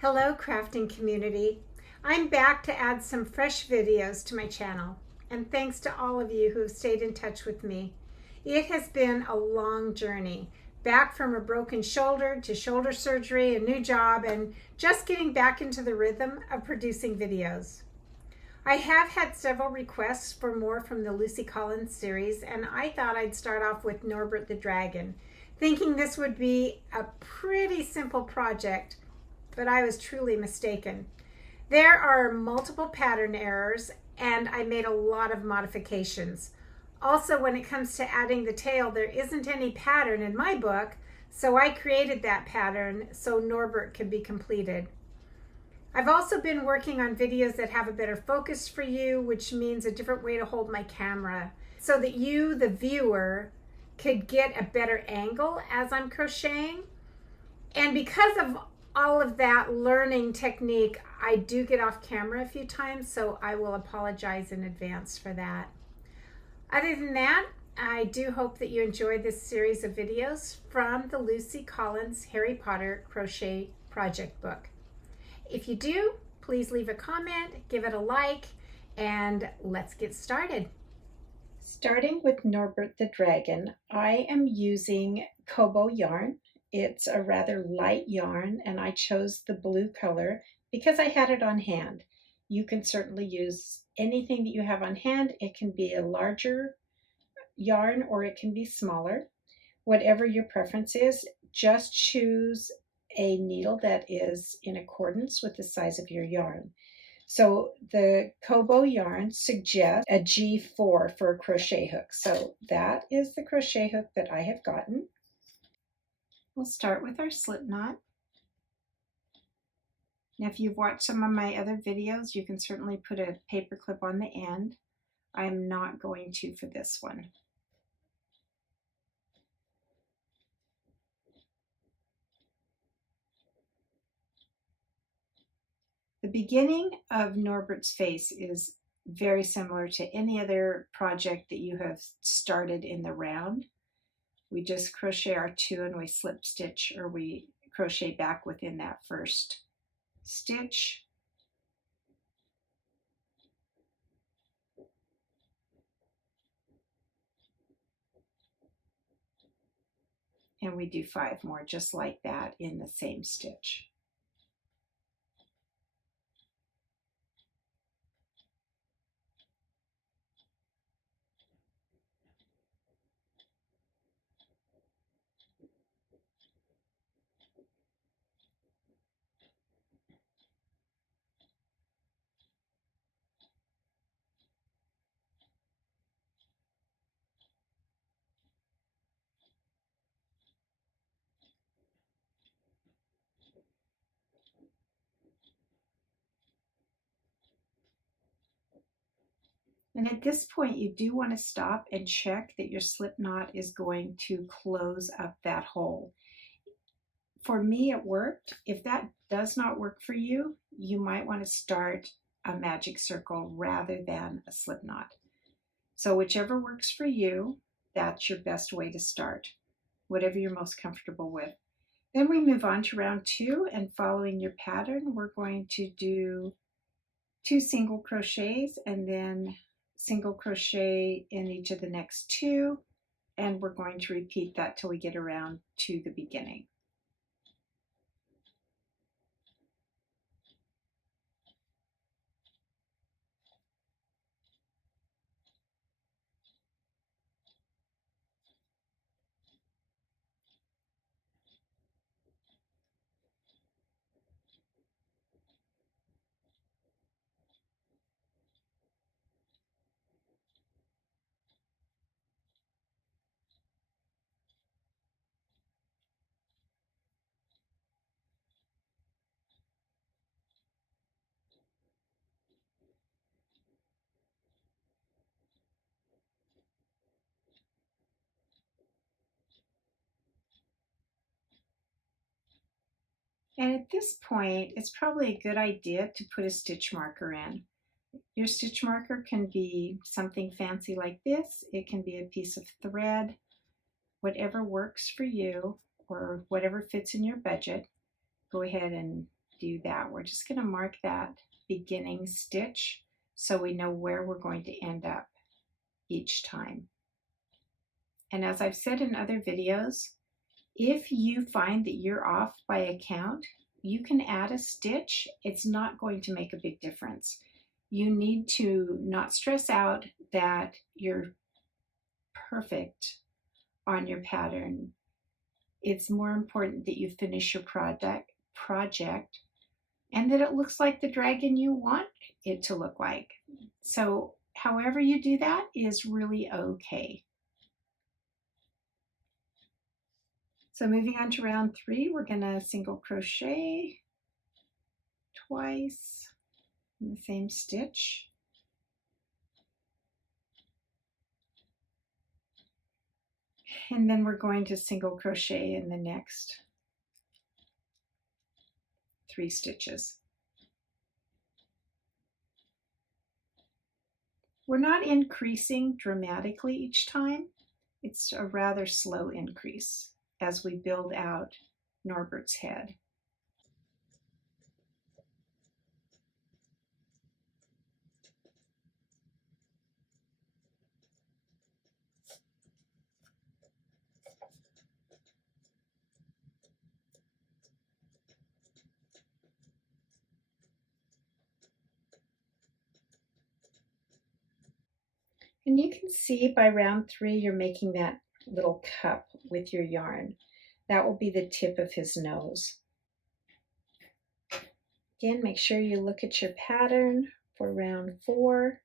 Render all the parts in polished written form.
Hello crafting community. I'm back to add some fresh videos to my channel, and thanks to all of you who have stayed in touch with me. It has been a long journey, back from a broken shoulder to shoulder surgery, a new job, and just getting back into the rhythm of producing videos. I have had several requests for more from the Lucy Collins series, and I thought I'd start off with Norbert the Dragon, thinking this would be a pretty simple project, but I was truly mistaken. There are multiple pattern errors, and I made a lot of modifications. Also, when it comes to adding the tail, there isn't any pattern in my book, so I created that pattern so Norbert could be completed. I've also been working on videos that have a better focus for you, which means a different way to hold my camera, so that you, the viewer, could get a better angle as I'm crocheting. And because of all of that learning technique, I do get off camera a few times, so I will apologize in advance for that. Other than that, I do hope that you enjoyed this series of videos from the Lucy Collins Harry Potter Crochet Project book. If you do, please leave a comment, give it a like, and let's get started. Starting with Norbert the Dragon, I am using Kobo yarn. It's a rather light yarn, and I chose the blue color because I had it on hand. You can certainly use anything that you have on hand. It can be a larger yarn or it can be smaller. Whatever your preference is, just choose a needle that is in accordance with the size of your yarn. So the Kobo yarn suggests a G4 for a crochet hook. So that is the crochet hook that I have gotten. We'll start with our slip knot. Now, if you've watched some of my other videos, you can certainly put a paper clip on the end. I'm not going to for this one. The beginning of Norbert's face is very similar to any other project that you have started in the round. We just crochet our 2 and we slip stitch, or we crochet back within that first stitch. And we do 5 more just like that in the same stitch. And at this point, you do want to stop and check that your slip knot is going to close up that hole. For me, it worked. If that does not work for you, you might want to start a magic circle rather than a slip knot. So whichever works for you, that's your best way to start, whatever you're most comfortable with. Then we move on to round 2, and following your pattern, we're going to do 2 single crochets and then single crochet in each of the next 2, and we're going to repeat that till we get around to the beginning. And at this point, it's probably a good idea to put a stitch marker in. Your stitch marker can be something fancy like this. It can be a piece of thread, whatever works for you or whatever fits in your budget. Go ahead and do that. We're just going to mark that beginning stitch so we know where we're going to end up each time. And as I've said in other videos, if you find that you're off by a count, you can add a stitch. It's not going to make a big difference. You need to not stress out that you're perfect on your pattern. It's more important that you finish your project and that it looks like the dragon you want it to look like. So however you do that is really okay. So moving on to round 3, we're going to single crochet twice in the same stitch. And then we're going to single crochet in the next 3 stitches. We're not increasing dramatically each time. It's a rather slow increase as we build out Norbert's head. And you can see by round 3, you're making that little cup with your yarn. That will be the tip of his nose. Again, make sure you look at your pattern for round 4.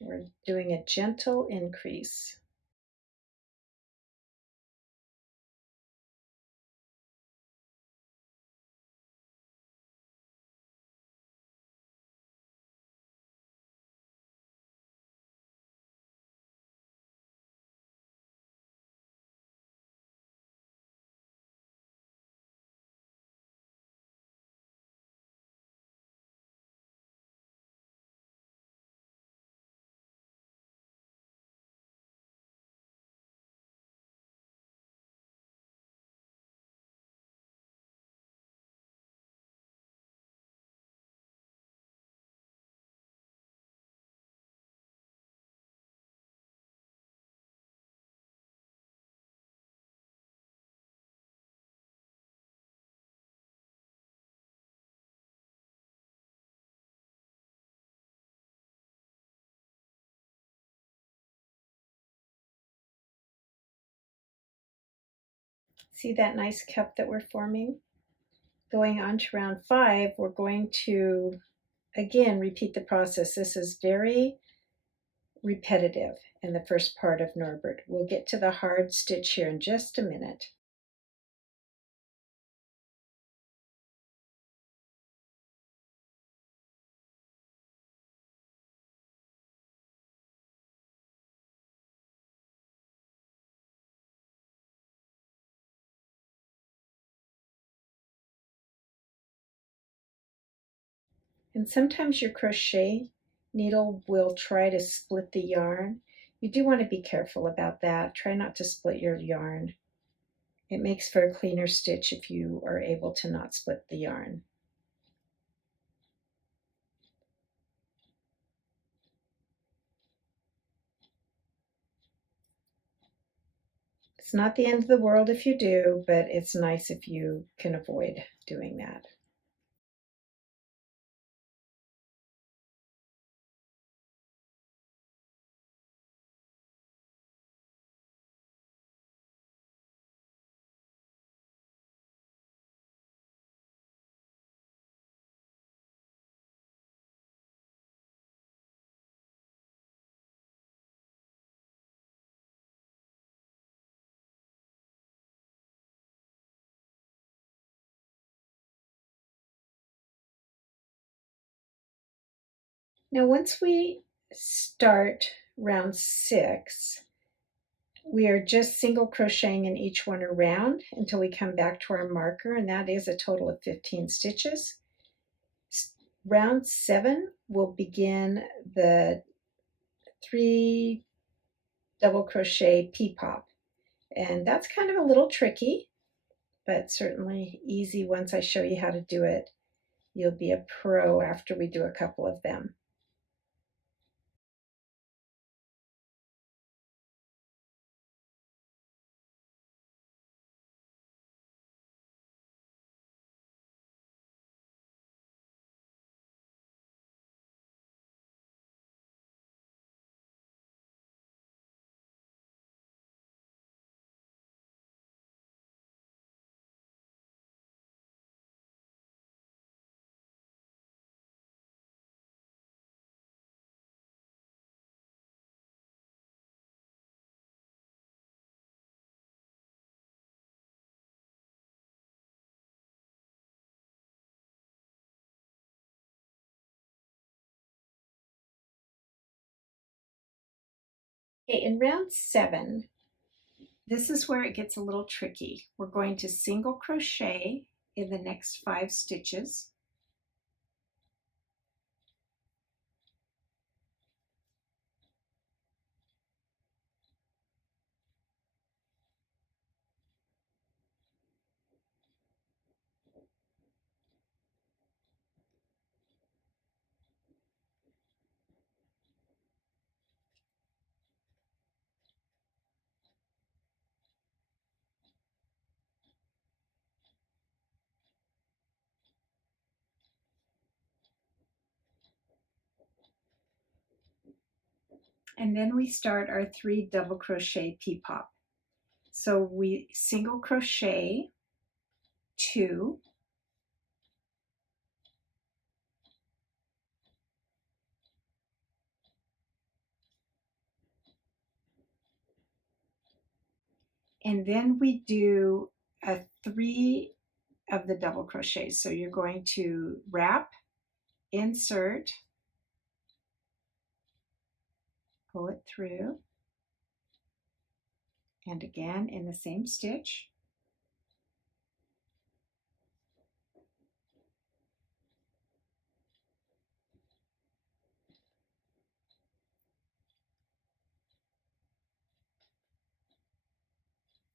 We're doing a gentle increase. See that nice cup that we're forming? Going on to round 5, we're going to, again, repeat the process. This is very repetitive in the first part of Norbert. We'll get to the hard stitch here in just a minute. And sometimes your crochet needle will try to split the yarn. You do want to be careful about that. Try not to split your yarn. It makes for a cleaner stitch if you are able to not split the yarn. It's not the end of the world if you do, but it's nice if you can avoid doing that. Now once we start round 6, we are just single crocheting in each one around until we come back to our marker, and that is a total of 15 stitches. Round 7 will begin the 3 double crochet pea pop, and that's kind of a little tricky. but certainly easy once I show you how to do it. You'll be a pro after we do a couple of them. Okay, in round 7, this is where it gets a little tricky. We're going to single crochet in the next 5 stitches. And then we start our 3 double crochet pea-pop. So we single crochet 2, and then we do a 3 of the double crochets. So you're going to wrap, insert, pull it through, and again in the same stitch.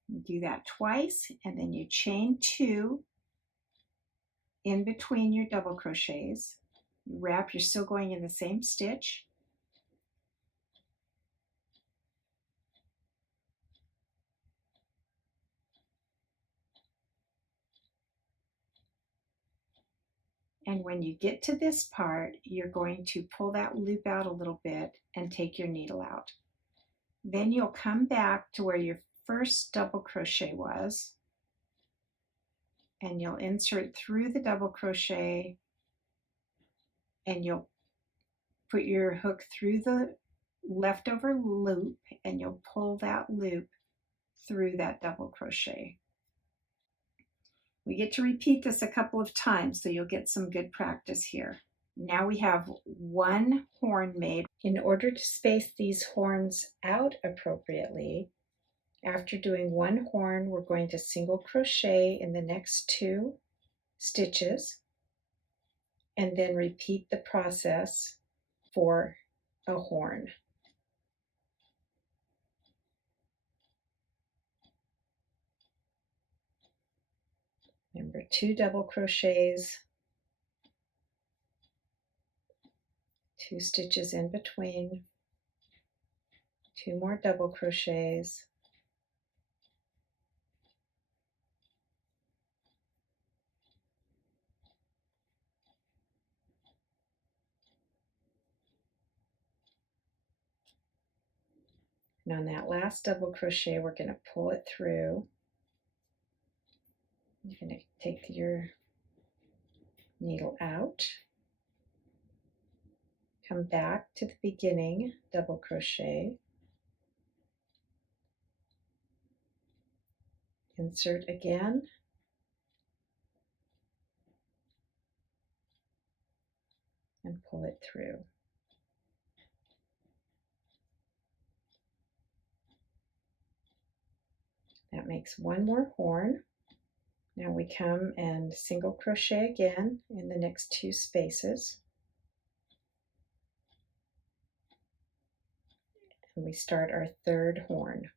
You do that twice, and then you chain 2 in between your double crochets. You wrap, you're still going in the same stitch. And when you get to this part, you're going to pull that loop out a little bit and take your needle out. Then you'll come back to where your first double crochet was, and you'll insert through the double crochet, and you'll put your hook through the leftover loop, and you'll pull that loop through that double crochet. We get to repeat this a couple of times, so you'll get some good practice here. Now we have 1 horn made. In order to space these horns out appropriately, after doing 1 horn, we're going to single crochet in the next 2 stitches, and then repeat the process for a horn. Remember, 2 double crochets, 2 stitches in between, 2 more double crochets, and on that last double crochet, we're going to pull it through. You're going to take your needle out, come back to the beginning double crochet, insert again, and pull it through. That makes 1 more horn. Now we come and single crochet again in the next 2 spaces. And we start our 3rd horn.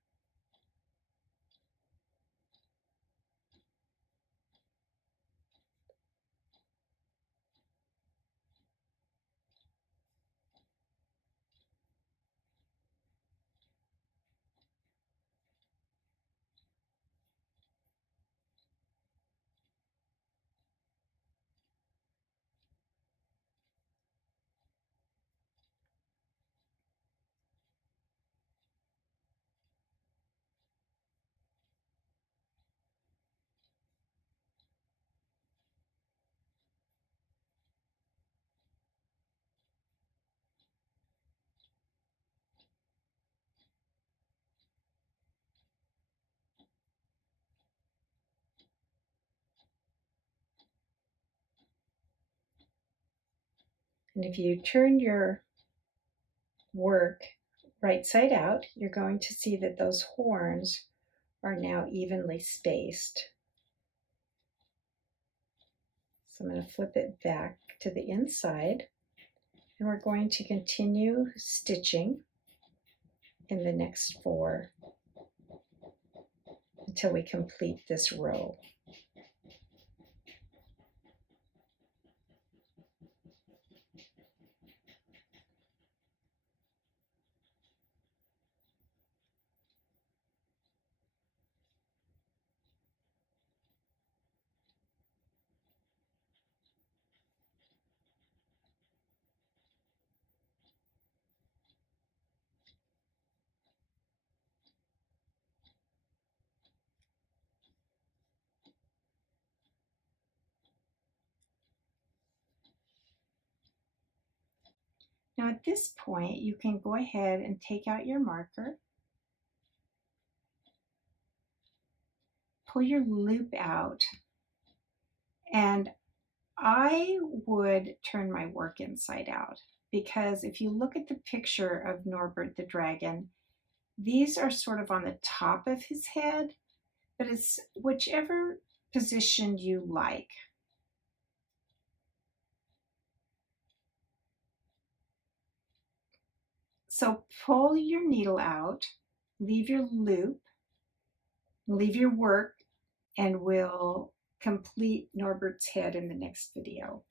And if you turn your work right side out, you're going to see that those horns are now evenly spaced. So I'm going to flip it back to the inside, and we're going to continue stitching in the next 4 until we complete this row. Now at this point, you can go ahead and take out your marker, pull your loop out, and I would turn my work inside out, because if you look at the picture of Norbert the Dragon, these are sort of on the top of his head, but it's whichever position you like. So pull your needle out, leave your loop, leave your work, and we'll complete Norbert's head in the next video.